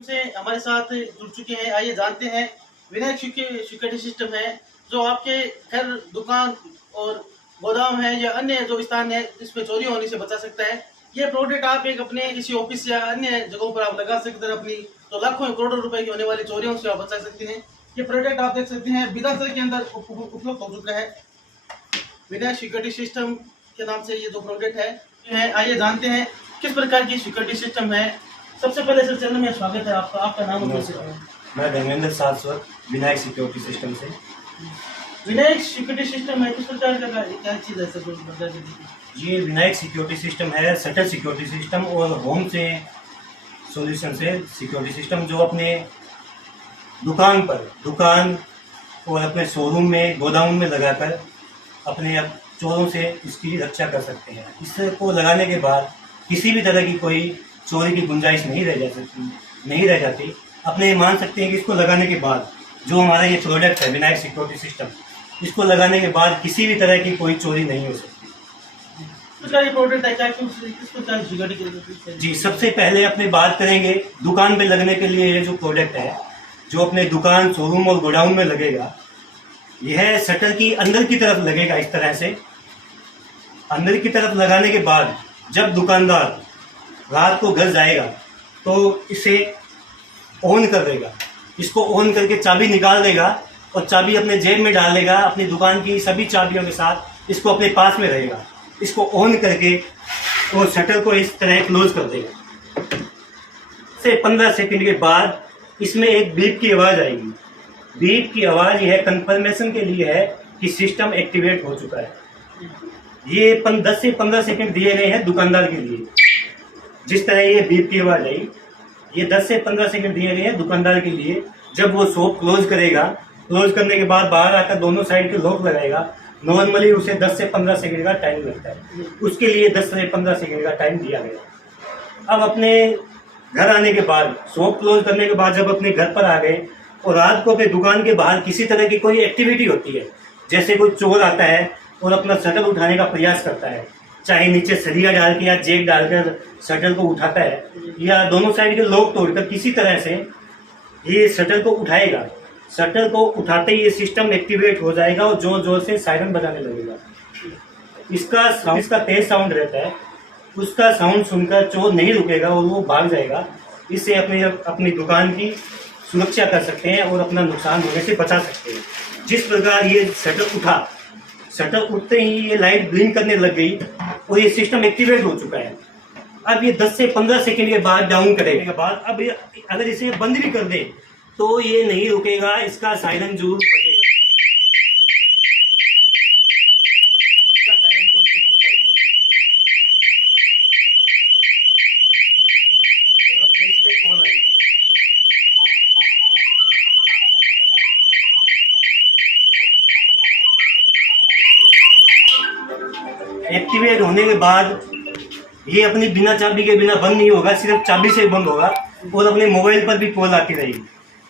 से हमारे साथ जुड़ चुके हैं। आइए जानते हैं विनायक सिक्योरिटी सिस्टम है जो आपके घर, दुकान और गोदाम है या अन्य जो स्थान है इसमें चोरी होने से बचा सकता है। ये प्रोडक्ट आप एक अपने किसी ऑफिस या अन्य जगहों पर आप लगा सकते हैं। अपनी तो लाखों करोड़ों रुपए की होने वाली चोरियों से आप बचा सकते हैं। ये प्रोडक्ट आप देख सकते हैं बिलासपुर के अंदर उपलब्ध हो चुका है। विनायक सिक्योरिटी सिस्टम के नाम से ये जो प्रोडक्ट है। आइए जानते हैं किस प्रकार की सिक्योरिटी सिस्टम है। सबसे पहले सर चैनल में स्वागत है आपका। आपका नाम? मैं धर्मेंद्र सारस्वत, विनायक सिक्योरिटी सिस्टम से। विनायक सिक्योरिटी सिस्टम है किस प्रकार का, क्या चीज़ है सर? ये विनायक सिक्योरिटी सिस्टम है शटल सिक्योरिटी सिस्टम और होम से सॉल्यूशन से सिक्योरिटी सिस्टम, जो अपने दुकान और अपने शोरूम में, गोदाम में लगाकर अपने चोरों से इसकी रक्षा कर सकते हैं। इसको लगाने के बाद किसी भी तरह की कोई चोरी की गुंजाइश नहीं रह जाती। अपने मान सकते हैं कि इसको लगाने के बाद जो हमारा ये प्रोडक्ट है विनायक सिक्योरिटी सिस्टम, इसको लगाने के बाद किसी भी तरह की कोई चोरी नहीं हो सकती। ये प्रोडक्ट है क्या, किसको क्या सिक्योरिटी? जी, सबसे पहले अपने बात करेंगे दुकान पे लगने के लिए। ये जो प्रोडक्ट है जो अपने दुकान, शोरूम और गोडाउन में लगेगा, यह शटर की अंदर की तरफ लगेगा। इस तरह से अंदर की तरफ लगाने के बाद जब दुकानदार रात को घर जाएगा तो इसे ऑन कर देगा। इसको ऑन करके चाबी निकाल देगा और चाबी अपने जेब में डाल देगा। अपनी दुकान की सभी चाबियों के साथ इसको अपने पास में रहेगा। इसको ऑन करके वो शटर को इस तरह क्लोज कर देगा। से 15 सेकंड के बाद इसमें एक बीप की आवाज़ आएगी। बीप की आवाज़ यह कंफर्मेशन के लिए है कि सिस्टम एक्टिवेट हो चुका है। ये 10 से 15 सेकंड दिए गए हैं दुकानदार के लिए। जिस तरह ये बीप की आवाज़ आई, ये 10 से 15 सेकंड दिए गए हैं दुकानदार के लिए। जब वो शॉप क्लोज करेगा, क्लोज करने के बाद बाहर आकर दोनों साइड के लॉक लगाएगा। नॉर्मली उसे 10 से 15 सेकंड का टाइम लगता है, उसके लिए 10 से 15 सेकंड का टाइम दिया गया। अब अपने घर आने के बाद, शॉप क्लोज करने के बाद जब अपने घर पर आ गए और रात को अपने दुकान के बाहर किसी तरह की कोई एक्टिविटी होती है, जैसे कोई चोर आता है और अपना शटर उठाने का प्रयास करता है, चाहे नीचे सरिया डाल के या जेक डालकर शटर को उठाता है या दोनों साइड के लॉक तोड़कर किसी तरह से ये शटर को उठाएगा। शटर को उठाते ही ये सिस्टम एक्टिवेट हो जाएगा और जोर जोर से सायरन बजाने लगेगा। इसका तेज साउंड रहता है। उसका साउंड सुनकर चोर नहीं रुकेगा और वो भाग जाएगा। इससे अपनी दुकान की सुरक्षा कर सकते हैं और अपना नुकसान होने से बचा सकते हैं। जिस प्रकार ये शटर उठते ही ये लाइट ब्लिंक करने लग गई और ये सिस्टम एक्टिवेट हो चुका है। अब ये 10 से 15 सेकंड के बाद डाउन करेगा के बाद अब अगर इसे बंद भी कर दे तो ये नहीं रुकेगा, इसका सायरन जरूर बजेगा। इसका सायरन जोर से बजता रहेगा और अपने इस पे कॉल आएगी। एक्टिवेट होने के बाद ये अपनी बिना चाबी के बिना बंद नहीं होगा, सिर्फ चाबी से बंद होगा और अपने मोबाइल पर भी कॉल आती रहेगी।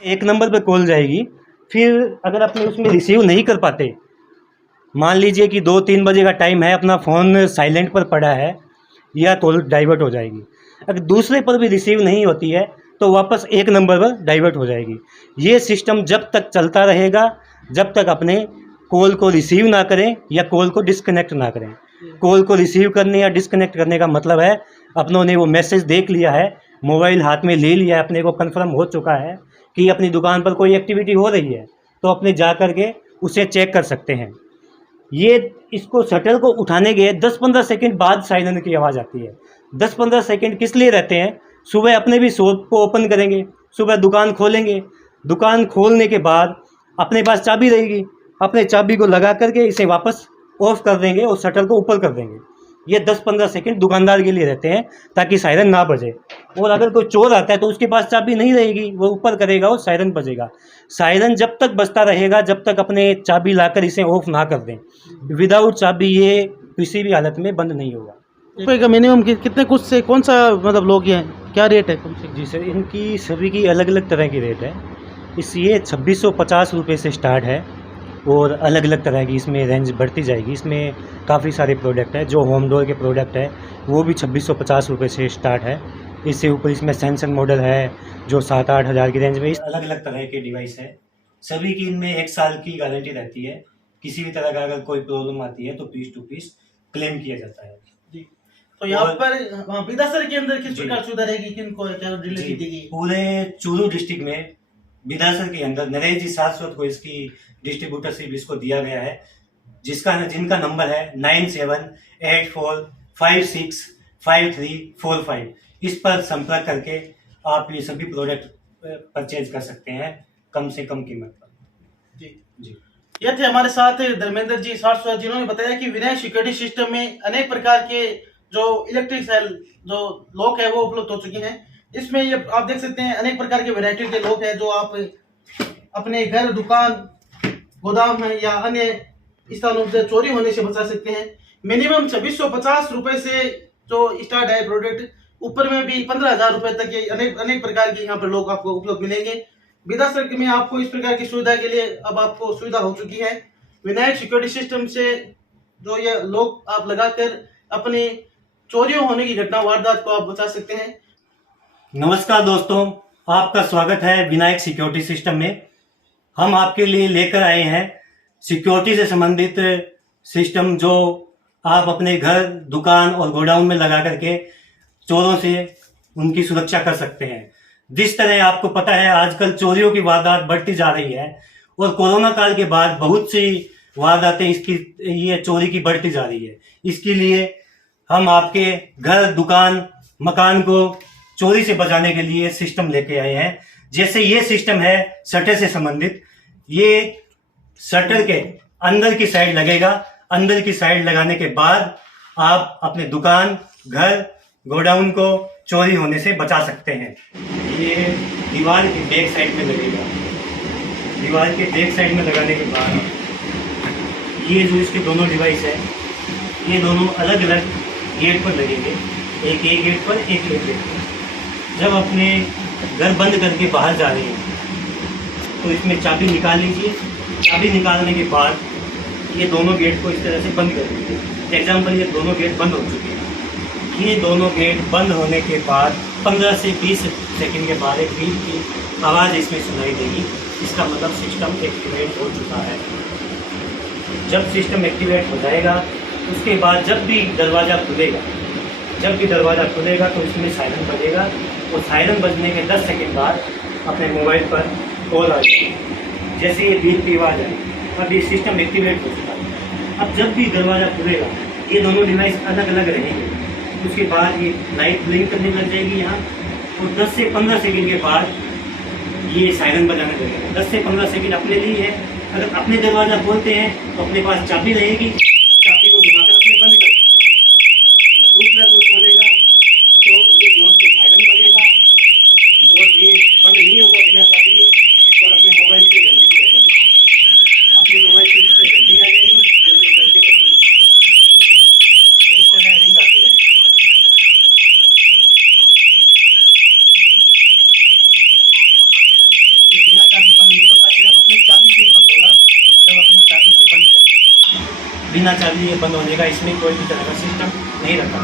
एक नंबर पर कॉल जाएगी। फिर अगर अपने उसमें रिसीव नहीं कर पाते, मान लीजिए कि 2-3 बजे का टाइम है, अपना फ़ोन साइलेंट पर पड़ा है, या कॉल डाइवर्ट हो जाएगी। अगर दूसरे पर भी रिसीव नहीं होती है तो वापस एक नंबर पर डाइवर्ट हो जाएगी। ये सिस्टम जब तक चलता रहेगा जब तक अपने कॉल को रिसीव ना करें या कॉल को डिस्कनेक्ट ना करें। कॉल को रिसीव करने या डिस्कनेक्ट करने का मतलब है अपनों ने वो मैसेज देख लिया है, मोबाइल हाथ में ले लिया है, अपने को कंफर्म हो चुका है कि अपनी दुकान पर कोई एक्टिविटी हो रही है, तो अपने जा कर के उसे चेक कर सकते हैं। ये इसको शटर को उठाने के 10-15 सेकंड बाद सायरन की आवाज़ आती है। 10-15 सेकंड किस लिए रहते हैं? सुबह अपने भी शॉप को ओपन करेंगे, सुबह दुकान खोलेंगे, दुकान खोलने के बाद अपने पास चाबी रहेगी, अपने चाबी को लगा करके इसे वापस ऑफ कर देंगे और शटर को ऊपर कर देंगे। ये 10-15 सेकंड दुकानदार के लिए रहते हैं ताकि सायरन ना बजे। और अगर कोई चोर आता है तो उसके पास चाबी नहीं रहेगी, वो ऊपर करेगा और सायरन बजेगा। सायरन जब तक बजता रहेगा जब तक अपने चाबी लाकर इसे ऑफ ना कर दें। विदाउट चाबी ये किसी भी हालत में बंद नहीं होगा। मिनिमम कितने कुछ से कौन सा मतलब लोग हैं, क्या रेट है कम से? जी सर, इनकी सभी की अलग अलग तरह की रेट है। ये 2650 रुपये से स्टार्ट है और अलग अलग तरह की इसमें रेंज बढ़ती जाएगी। इसमें काफ़ी सारे प्रोडक्ट हैं। जो होम डोर के प्रोडक्ट है वो भी 2650 रुपये से स्टार्ट है। इससे ऊपर इसमें सैमसंग मॉडल है, जो 7-8 हज़ार की रेंज में। अलग अलग तरह के डिवाइस है, सभी की इनमें 1 साल की गारंटी रहती है। किसी भी तरह का अगर कोई प्रॉब्लम आती है तो पीस टू पीस क्लेम किया जाता है जी। तो यहाँ पर बिदासर के अंदर किस प्रकार सुविधा रहेगी, किन को क्या डिलीवरी देगी? पूरे चूरू डिस्ट्रिक्ट में बिदासर के अंदर नरेश जी शाश्वत को इसकी डिस्ट्रीब्यूटरशिप इसको दिया गया है, जिनका नंबर है 9784565345। इस पर संपर्क करके आप ये सभी प्रोडक्ट परचेज कर सकते हैं कम से कम कीमत पर। जी जी। ये थे हमारे साथ धर्मेंद्र जी सारस्वत, जिन्होंने बताया कि विनायक सिक्योरिटी सिस्टम में अनेक प्रकार के जो इलेक्ट्रिक सेल जो लॉक है वो उपलब्ध हो चुके हैं। इसमें ये आप देख सकते हैं अनेक प्रकार के वैरायटी के लॉक है जो आप अपने घर, दुकान, गोदाम है या अन्य स्थानों से चोरी होने से बचा सकते हैं। मिनिमम 2650 रुपए से जो स्टार्ट है प्रोडक्ट, ऊपर में भी 15,000 रुपए तक के अनेक प्रकार के यहाँ पर लोग आपको उपलब्ध मिलेंगे। बिदासर में आपको इस प्रकार की सुविधा के लिए अब आपको सुविधा हो चुकी है। विनायक सिक्योरिटी सिस्टम से जो ये लोग आप लगाकर अपनी चोरियों होने की घटना वारदात को आप बचा सकते हैं। नमस्कार दोस्तों, आपका स्वागत है विनायक सिक्योरिटी सिस्टम में। हम आपके लिए लेकर आए हैं सिक्योरिटी से संबंधित सिस्टम जो आप अपने घर, दुकान और गोडाउन में लगा करके चोरों से उनकी सुरक्षा कर सकते हैं। जिस तरह आपको पता है आजकल चोरियों की वारदात बढ़ती जा रही है और कोरोना काल के बाद बहुत सी वारदातें ये चोरी की बढ़ती जा रही है। इसके लिए हम आपके घर, दुकान, मकान को चोरी से बचाने के लिए सिस्टम लेके आए हैं। जैसे ये सिस्टम है शटर से संबंधित, ये शटर के अंदर की साइड लगेगा। अंदर की साइड लगाने के बाद आप अपने दुकान, घर, गोडाउन को चोरी होने से बचा सकते हैं। ये दीवार की बैक साइड में लगेगा। दीवार के बैक साइड में लगाने के बाद ये जो इसके दोनों डिवाइस है ये दोनों अलग अलग गेट पर लगेंगे, एक गेट पर, एक गेट पर। जब अपने घर बंद करके बाहर जा रहे हैं तो इसमें चाबी निकाल लीजिए। चाबी निकालने के बाद ये दोनों गेट को इस तरह से बंद कर दीजिए। एग्जाम्पल, ये दोनों गेट बंद हो चुके हैं। ये दोनों गेट बंद होने के बाद 15 से 20 सेकंड के बाद एक बीप की आवाज़ इसमें सुनाई देगी। इसका मतलब सिस्टम एक्टिवेट हो चुका है। जब सिस्टम एक्टिवेट हो जाएगा उसके बाद जब भी दरवाज़ा खुलेगा तो इसमें सायरन बजेगा और सायरन बजने के 10 सेकंड बाद अपने मोबाइल पर कॉल आ जाएगी। जैसे ये बीप की आवाज़ है, अब ये सिस्टम एक्टिवेट हो चुका है। अब जब भी दरवाज़ा खुलेगा ये दोनों डिवाइस अलग अलग रहेंगे। उसके बाद ये लाइट ब्लिंक करने लग जाएगी यहाँ, और 10 से 15 सेकंड के बाद ये सायरन बजाने लगेगा। 10 से 15 सेकंड अपने लिए है। अगर अपने दरवाज़ा खोलते हैं तो अपने पास चाबी रहेगी, चाबी को घुमाकर अपने बंद कर सकते हैं। और दूसरा कोई खोलेगा तो ये जोर से सायरन बजेगा और ये बंद नहीं होगा बिना चाबी के, और अपने मोबाइल पे घंटी भी आ जाएगी। अपने मोबाइल पे जिसमें घंटी आ जाएगी और ये करके रहेगी। इस तरह रिंग आती है। ये बिना चाबी बंद नहीं होगा, सिर्फ अपनी चाबी से ही बंद होगा। जब अपनी चाबी से बंद करेंगे, बिना चाबी ये बंद होने का इसमें कोई भी तरह का सिस्टम नहीं रखा।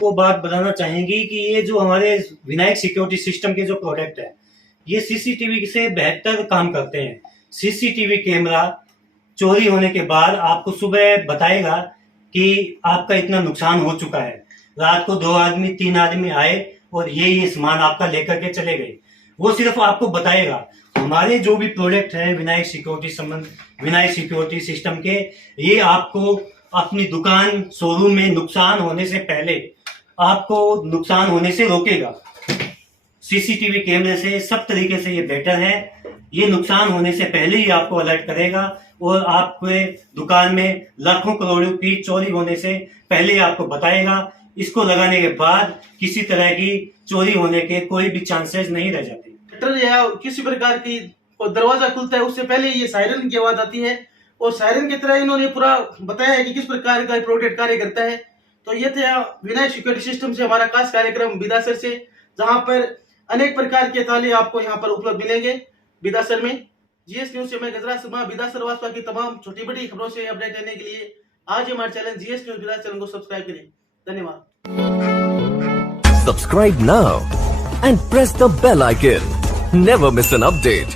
वो बात बताना चाहेंगी कि ये जो हमारे विनायक सिक्योरिटी सिस्टम के जो प्रोडक्ट है ये सीसीटीवी से बेहतर काम करते हैं। सीसीटीवी कैमरा चोरी होने के बाद आपको सुबह बताएगा कि आपका इतना नुकसान हो चुका है। रात को 2 आदमी 3 आदमी आए और ये सामान आपका लेकर के चले गए, वो सिर्फ आपको बताएगा। हमारे जो भी प्रोडक्ट है विनायक सिक्योरिटी सिस्टम के, ये आपको अपनी दुकान, शोरूम में नुकसान होने से पहले आपको नुकसान होने से रोकेगा। सीसीटीवी कैमरे से सब तरीके से ये बेटर है। ये नुकसान होने से पहले ही आपको अलर्ट करेगा और आपके दुकान में लाखों करोड़ों की चोरी होने से पहले ही आपको बताएगा। इसको लगाने के बाद किसी तरह की चोरी होने के कोई भी चांसेस नहीं रह जाते। या किसी प्रकार की दरवाजा खुलता है उससे पहले ये सायरन की आवाज आती है, और सायरन की तरह इन्होंने पूरा बताया है कि किस प्रकार का प्रोडक्ट कार्य करता है। तो ये थे विनायक सिक्योरिटी सिस्टम से हमारा खास कार्यक्रम बिदासर से, जहां पर अनेक प्रकार के ताले आपको यहाँ पर उपलब्ध मिलेंगे बिदासर में। जीएस न्यूज से मैं गजराज शर्मा बिदासर वासपा की तमाम छोटी बड़ी खबरों से अपडेट लेने के लिए आज हमारे channel GS news Bidasar channel को सब्सक्राइब करें। धन्यवाद। Subscribe now and press the bell icon. Never miss an update.